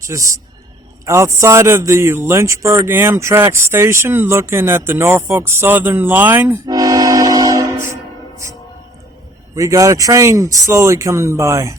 Just outside of the Lynchburg Amtrak station, looking at the Norfolk Southern line. We got a train slowly coming by.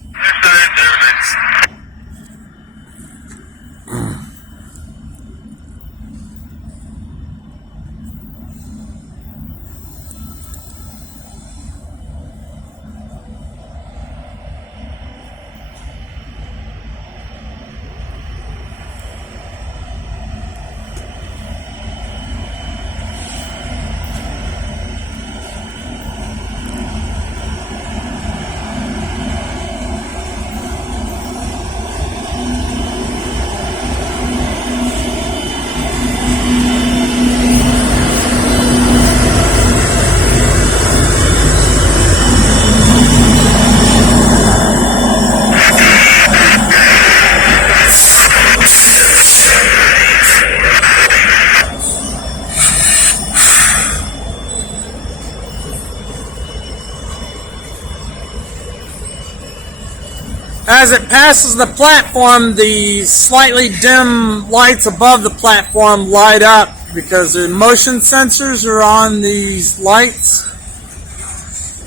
As it passes the platform, the slightly dim lights above the platform light up because the motion sensors are on these lights.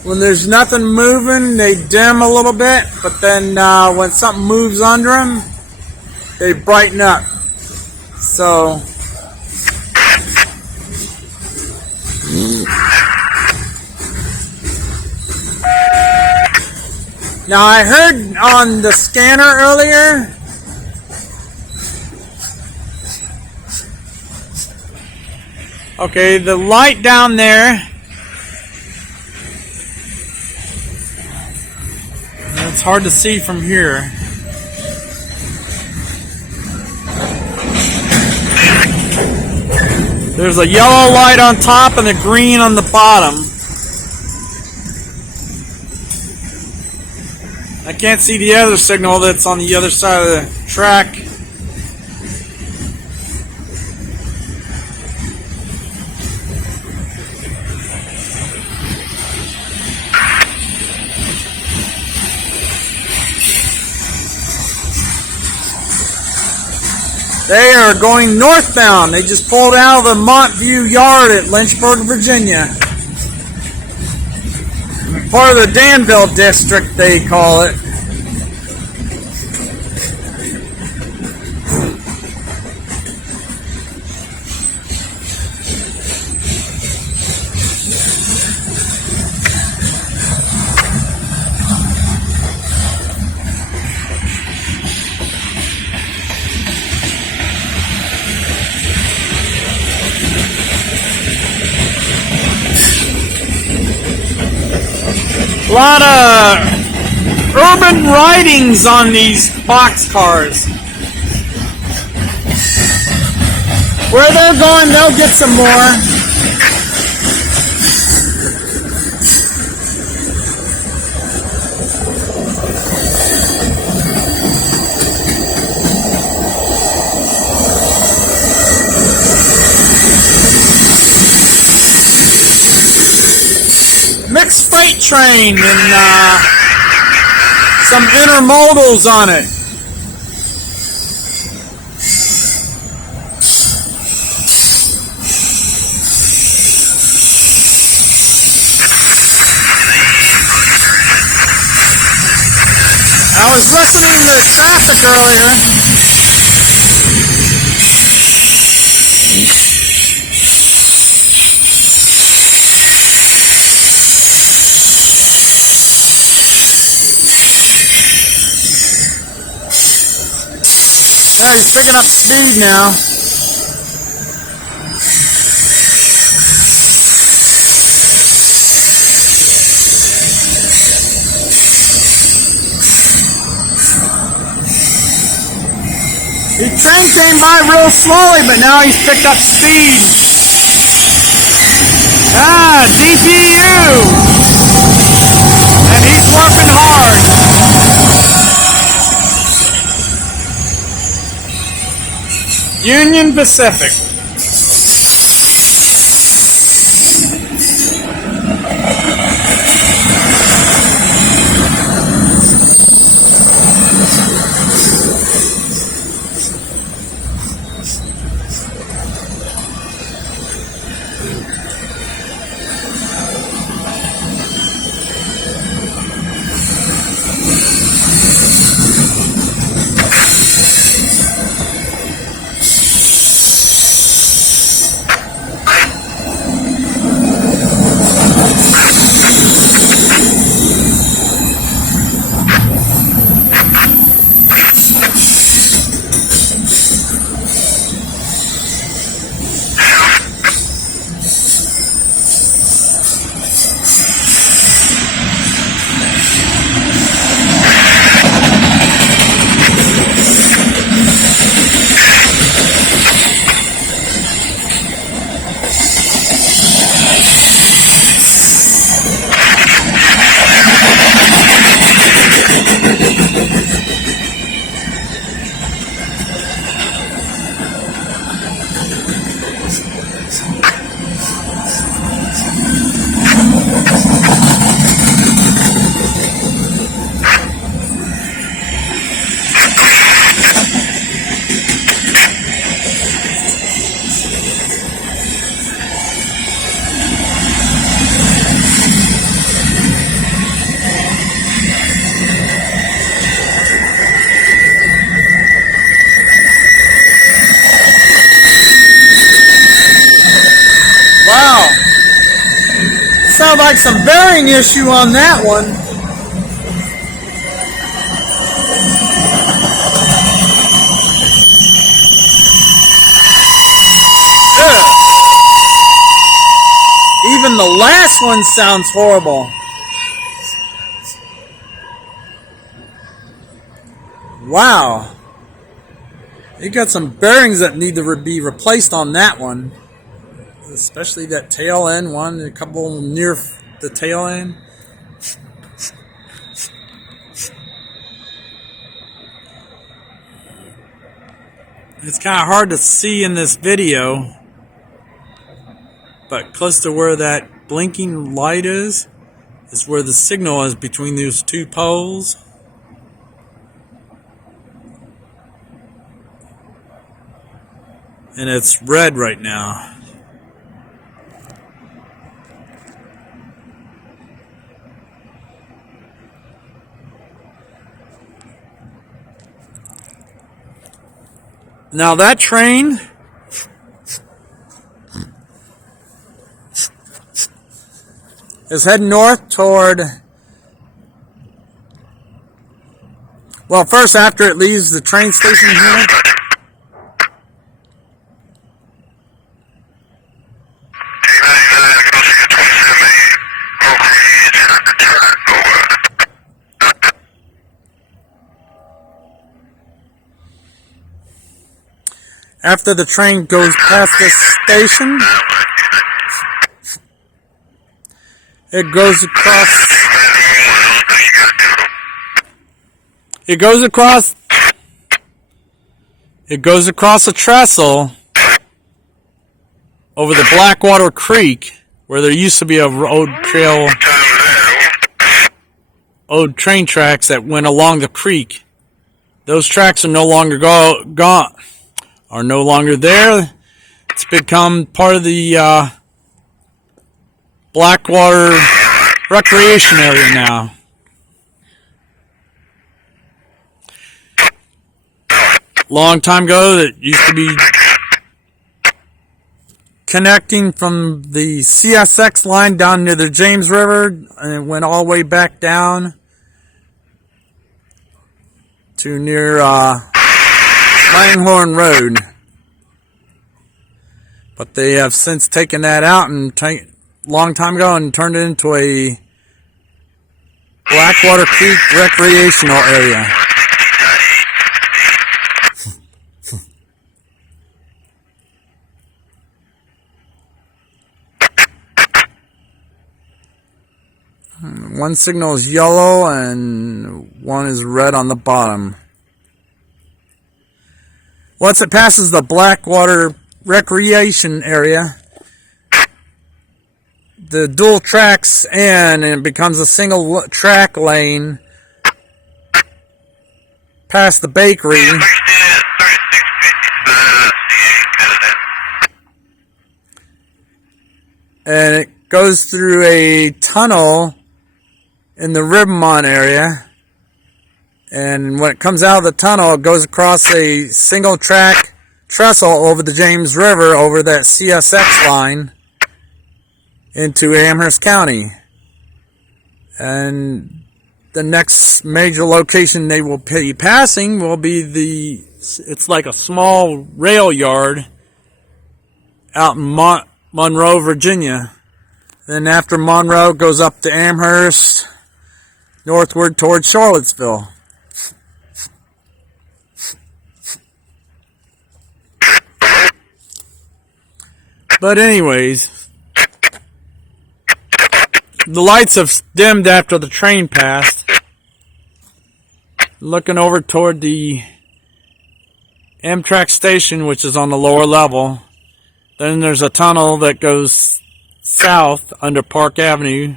When there's nothing moving, they dim a little bit, but then when something moves under them, they brighten up. So now I heard on the scanner earlier okay, the light down there, it's hard to see from here. There's a yellow light on top and a green on the bottom. I can't see the other signal that's on the other side of the track. They are going northbound. They just pulled out of the Montview Yard at Lynchburg, Virginia. Part of the Danville district, they call it. A lot of urban writings on these boxcars. Where they're going, they'll get some more. Mixed freight train and some intermodals on it. I was listening to the traffic earlier. Yeah, he's picking up speed now. The train came by real slowly, but now he's picked up speed. DPU! And he's working hard. Union Pacific. Wow. Sounds like some bearing issue on that one. Ugh. Even the last one sounds horrible. Wow. You got some bearings that need to be replaced on that one. Especially that tail end one, a couple near the tail end. It's kind of hard to see in this video, but close to where that blinking light is where the signal is between those two poles. And it's red right now. Now that train is heading north toward, well, first after it leaves the train station here. After the train goes past this station, it goes across a trestle over the Blackwater Creek, where there used to be a old train tracks that went along the creek. Those tracks are no longer gone. Are no longer there. It's become part of the Blackwater recreation area now. Long time ago, it used to be connecting from the CSX line down near the James River, and it went all the way back down to near Langhorne Road, but they have since taken that out and long time ago and turned it into a Blackwater Creek recreational area. One signal is yellow and one is red on the bottom. Once it passes the Blackwater recreation area, the dual tracks end and it becomes a single track lane past the bakery. And it goes through a tunnel in the Ribbon area. And when it comes out of the tunnel, it goes across a single track trestle over the James River, over that CSX line, into Amherst County. And the next major location they will be passing will be it's like a small rail yard out in Monroe, Virginia. Then after Monroe, it goes up to Amherst, northward towards Charlottesville. But anyways, the lights have dimmed after the train passed. Looking over toward the Amtrak station, which is on the lower level. Then there's a tunnel that goes south under Park Avenue.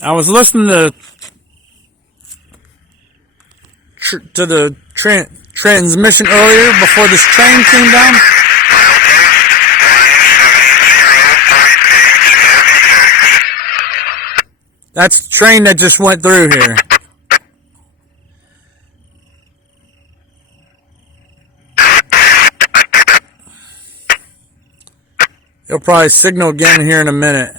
I was listening to the transmission earlier before this train came down. That's the train that just went through here. It'll probably signal again here in a minute.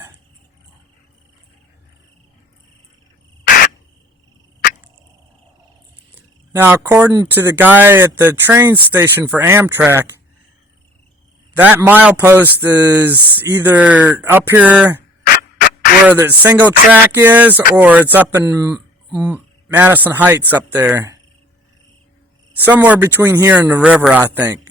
Now, according to the guy at the train station for Amtrak, that milepost is either up here where the single track is, or it's up in Madison Heights up there. Somewhere between here and the river, I think.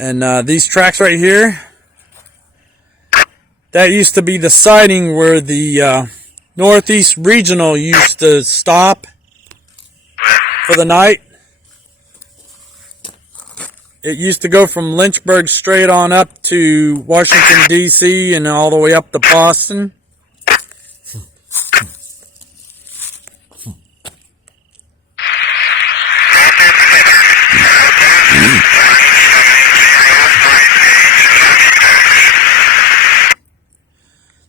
And these tracks right here, that used to be the siding where the Northeast Regional used to stop for the night. It used to go from Lynchburg straight on up to Washington, D.C. and all the way up to Boston.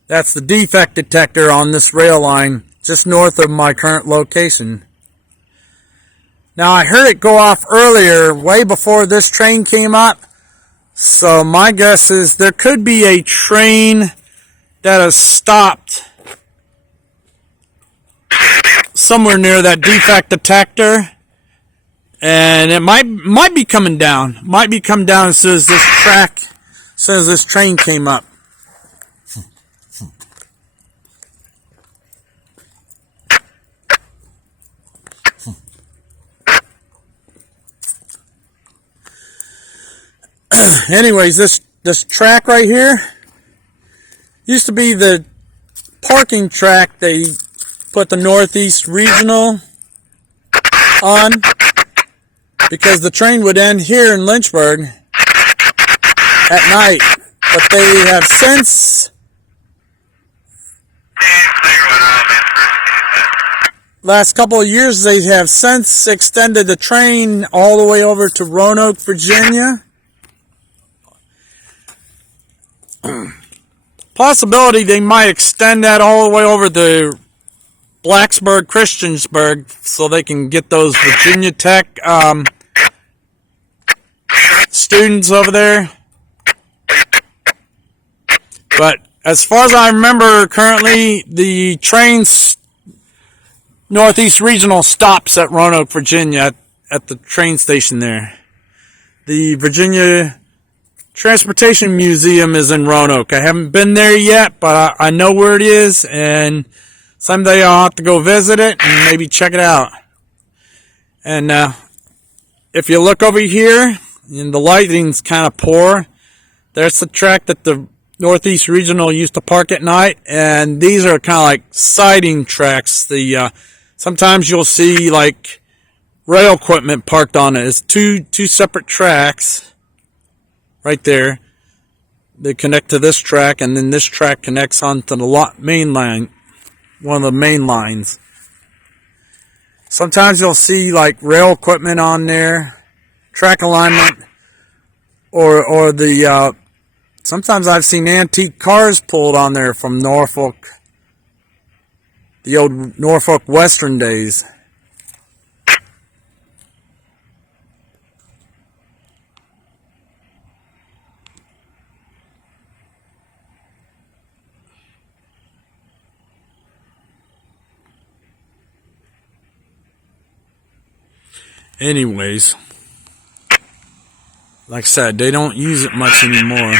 That's the defect detector on this rail line, just north of my current location. Now, I heard it go off earlier, way before this train came up. So my guess is there could be a train that has stopped somewhere near that defect detector. And it might be coming down. Might be coming down as soon as this train came up. Anyways, this track right here used to be the parking track they put the Northeast Regional on, because the train would end here in Lynchburg at night. But they have since, last couple of years, they have since extended the train all the way over to Roanoke, Virginia. Possibility they might extend that all the way over to Blacksburg, Christiansburg, so they can get those Virginia Tech students over there. But as far as I remember, currently the train's Northeast Regional stops at Roanoke, Virginia, at the train station there. The Virginia Transportation Museum is in Roanoke. I haven't been there yet, but I know where it is, and someday I'll have to go visit it and maybe check it out. And if you look over here, and the lighting's kind of poor, there's the track that the Northeast Regional used to park at night, and these are kind of like siding tracks. Sometimes you'll see like rail equipment parked on it. It's two separate tracks. Right there, they connect to this track, and then this track connects onto the main line, one of the main lines. Sometimes you'll see like rail equipment on there, track alignment, or the. Sometimes I've seen antique cars pulled on there from Norfolk, the old Norfolk Western days. Anyways, like I said, they don't use it much anymore.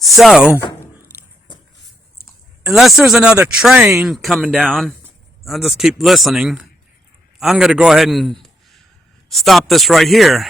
So, unless there's another train coming down, I'll just keep listening. I'm going to go ahead and stop this right here.